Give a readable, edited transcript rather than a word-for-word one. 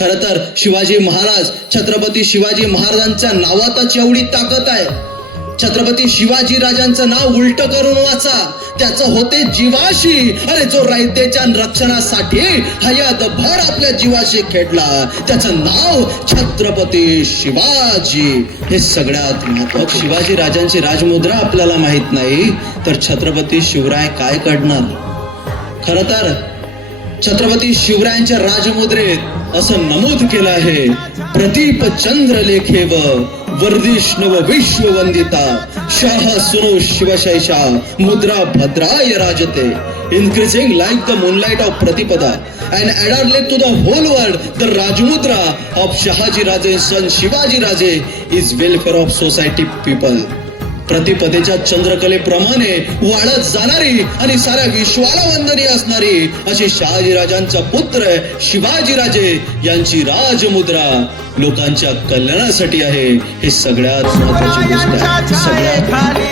खरं तर शिवाजी महाराज, छत्रपती शिवाजी महाराजांच्या नावातच एवढी ताकद आहे. छत्रपती शिवाजी राजांचं नाव उलट करून वाचा, त्याचं होते जीवाशी. अरे जो रयतेच्या रक्षणासाठी हयातभर आपल्या जीवाशी खेळला, त्याचं नाव छत्रपती शिवाजी. हे सगळ्यात महत्त्वाचं. शिवाजी राजांची राजमुद्रा आपल्याला माहित नाही तर छत्रपती शिवराय काय काढणार. खरं तर छत्रपती शिवरायांच्या राजमुद्रेत असं नमूद केलं आहे, प्रदीप चंद्रलेखेव वर्धिष्णव विश्ववंदिता शाह सुनो शिवशैषा मुद्रा भद्राय राजते, increasing like the moonlight of Pratipada and adorned to the whole world. The Rajmudra of Shahaji Raje son Shivaji Raje is welfare of society people. प्रतिपदेच्या चंद्रकलेप्रमाणे वाढत जाणारी आणि साऱ्या विश्वाला वंदनीय असणारी अशी शहाजी राजांचा पुत्र शिवाजी राजे यांची राजमुद्रा लोकांच्या कल्याणासाठी आहे. हे सगळ्यात महत्त्वाची गोष्ट आहे.